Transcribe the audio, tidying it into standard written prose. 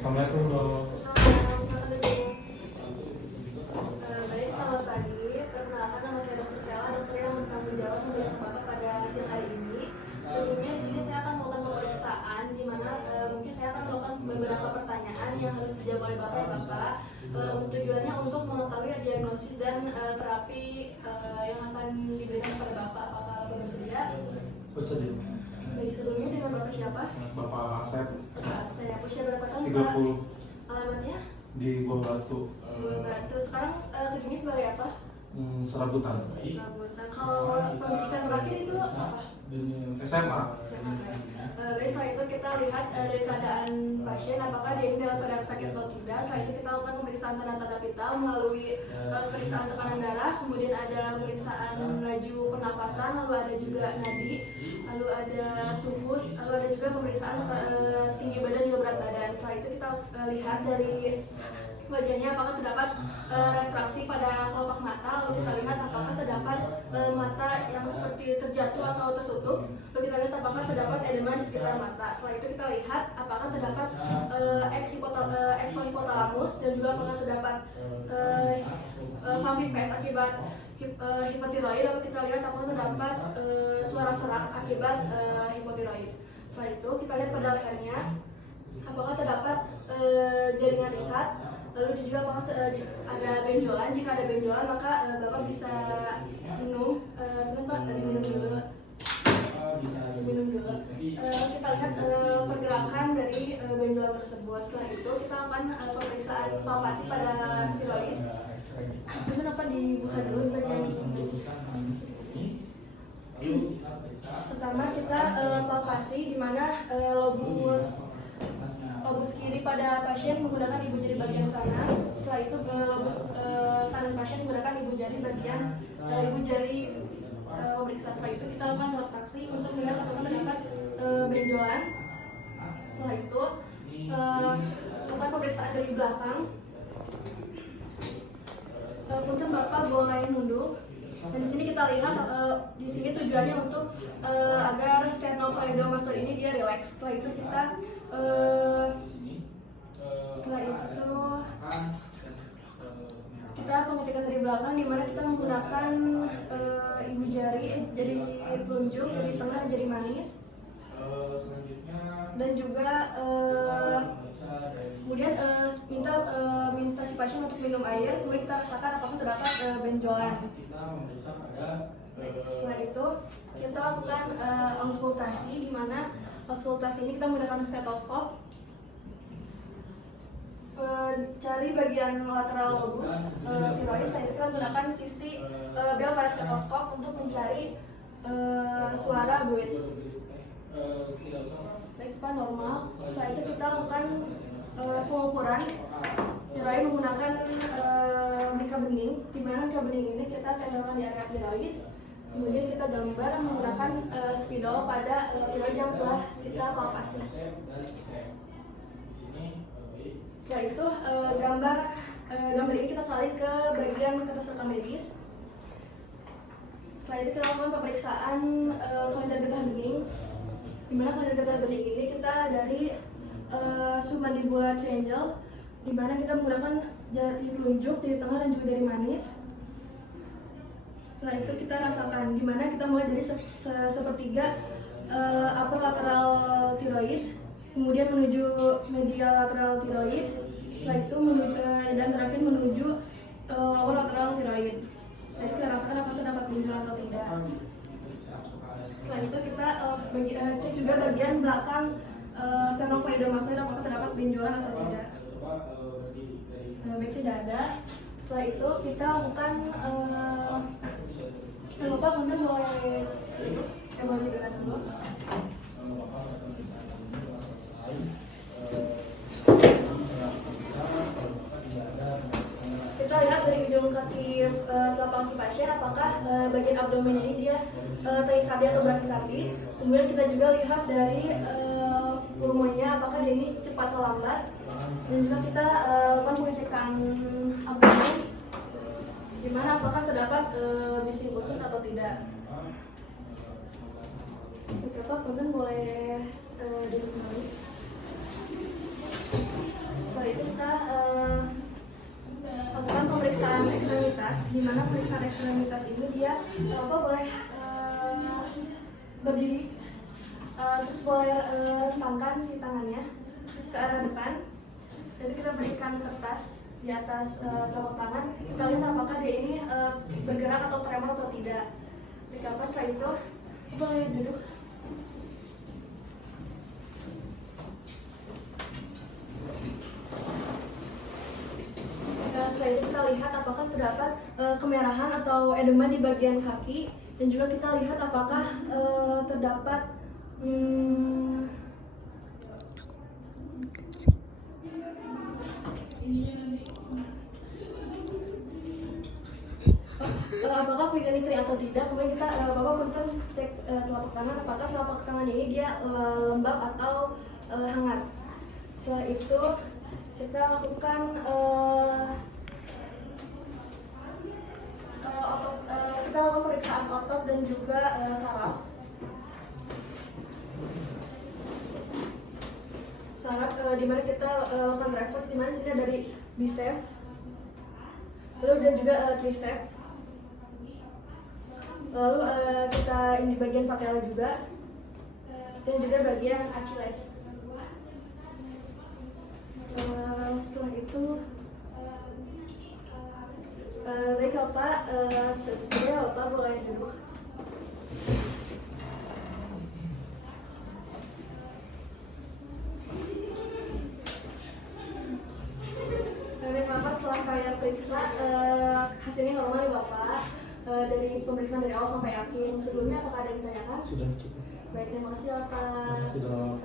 Assalamualaikum dok. Baik, selamat pagi. Perkenalkan, nama saya Dr. Sela, dokter yang bertanggung jawab memeriksa Bapak pada siang hari ini. Sebelumnya di sini saya akan melakukan pemeriksaan, di mana mungkin saya akan melakukan beberapa pertanyaan yang harus dijawab oleh Bapak ya Bapak. Tujuannya untuk mengetahui diagnosis dan terapi yang akan diberikan kepada Bapak. Apakah Bapak bersedia? Bersedia. Baik, sebelumnya dengan Bapak siapa? Bapak Asep. Bapak Asep. Usia berapa tahun Pak? 30 Alamatnya? di Buah Batu. Buah Batu. Sekarang kerjanya sebagai apa? Serabutan. Serabutan. Kalau pendidikan terakhir itu apa? SMA. Baik, setelah itu kita lihat dari keadaan pasien apakah dia ini dalam keadaan sakit atau tidak. Setelah itu kita lakukan pemeriksaan tanda-tanda vital melalui pemeriksaan tekanan darah, kemudian ada pemeriksaan laju pernapasan, lalu ada juga nadi, lalu ada suhu, lalu ada juga pemeriksaan tinggi badan juga berat badan. Setelah itu kita lihat dari wajahnya apakah terdapat retraksi pada kelopak mata, lalu kita lihat apakah terdapat mata yang seperti terjatuh atau tertutup, lalu kita lihat apakah terdapat edema di sekitar mata. Setelah itu kita lihat apakah terdapat exohipotalamus dan juga apakah terdapat funky face akibat hipotiroid, lalu kita lihat apakah terdapat suara serak akibat hipotiroid. Setelah itu kita lihat pada lehernya apakah terdapat jaringan ikat, lalu juga apakah ada benjolan. Jika ada benjolan maka Bapak bisa minum, Pak, diminum dulu. Kita lihat pergerakan dari benjolan tersebut. Setelah itu kita akan pemeriksaan palpasi pada tiroid. Mungkin apa dibuka dulu bagian ini. Pertama kita palpasi di mana lobus kiri pada pasien menggunakan ibu jari bagian kanan. Setelah itu lobus kanan pasien menggunakan ibu jari bagian pemeriksa. Setelah itu kita lakukan retraksi untuk melihat apakah terdapat benjolan. Setelah itu lakukan pemeriksaan dari belakang. Mungkin Bapak boleh nunduk. Dan di sini kita lihat di sini tujuannya untuk agar sternocleidomastoid ini dia rileks. Setelah itu kita pengecekan dari belakang di mana kita menggunakan ibu jari telunjuk, jari tengah, dan jari manis. Dan juga kemudian minta si pasien untuk minum air, kemudian kita rasakan apakah terdapat benjolan. Setelah itu kita lakukan auskultasi, di mana auskultasi ini kita menggunakan stetoskop, cari bagian lateral lobus tiroid. Setelah itu kita menggunakan sisi bel pada stetoskop untuk mencari suara buit. Baik Pak, normal. Setelah itu kita lakukan pengukuran tiroid menggunakan mika bening, di mana mika bening ini kita tempelkan di area tiroid. Kemudian kita gambar menggunakan spidol pada tiroid yang telah kita palpasi. Setelah itu gambar ini kita salin ke bagian ketoserta medis. Setelah itu kita lakukan pemeriksaan kalender getah bening, di mana kalender getah bening ini kita dari submandibular triangle, di mana kita menggunakan jari telunjuk, jari tengah, dan juga jari manis. Setelah itu kita rasakan, di mana kita mulai dari sepertiga upper lateral tiroid, kemudian menuju medial lateral tiroid, setelah itu dan terakhir menuju lower lateral tiroid. Setelah itu kita rasakan apakah terdapat benjolan atau tidak. Setelah itu kita cek juga bagian belakang sternocleidomastoid apakah terdapat benjolan atau tidak. Baik, tidak ada. Setelah itu kita lakukan Bapak kemudian boleh duduk dulu. Kita lihat dari ujung kaki telapak kaki pasien apakah bagian abdomen ini dia takikardi atau brakikardi. Kemudian kita juga lihat dari pulmonnya apakah dia ini cepat atau lambat. Dan juga kita lakukan pengecekan abdomen, di mana apakah terdapat bising khusus atau tidak. Bapak kemudian boleh duduk kembali. pemeriksaan ekstremitas, di mana pemeriksaan ekstremitas ini dia Bapak boleh berdiri, terus boleh rentangkan si tangannya ke arah depan. Jadi kita berikan kertas di atas telapak tangan, kita lihat apakah dia ini bergerak atau tremor atau tidak. Ketika setelah itu boleh duduk. Setelah itu kita lihat apakah terdapat kemerahan atau edema di bagian kaki, dan juga kita lihat apakah terdapat apakah kulitnya kering atau tidak. Kemudian kita Bapak punten cek telapak tangan, apakah telapak tangan ini dia lembab atau hangat. Setelah itu kita lakukan kita lakukan pemeriksaan otot dan juga saraf. Saraf di mana kita lakukan refleks, di mana sini dari bicep, lalu dan juga tricep. Lalu kita ini bagian patella juga, dan juga bagian Achilles. Setelah itu baik Bapak, sudah Bapak boleh duduk. Baik Bapak, setelah saya periksa hasilnya normal ya Bapak. Dari pemeriksaan dari awal sampai akhir. Sebelumnya apakah ada yang ditanyakan? Sudah cukup. Baik, terima kasih Bapak. Sudah.